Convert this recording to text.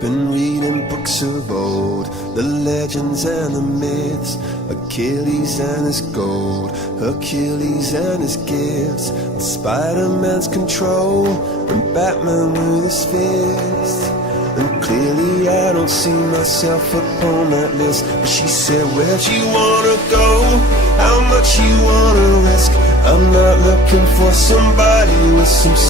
Been reading books of old, the legends and the myths, Achilles and his gold, Hercules and his gifts, Spider-Man's control, and Batman with his fists. And clearly I don't see myself upon that list. But she said, where'd you wanna go? How much you wanna risk? I'm not looking for somebody with some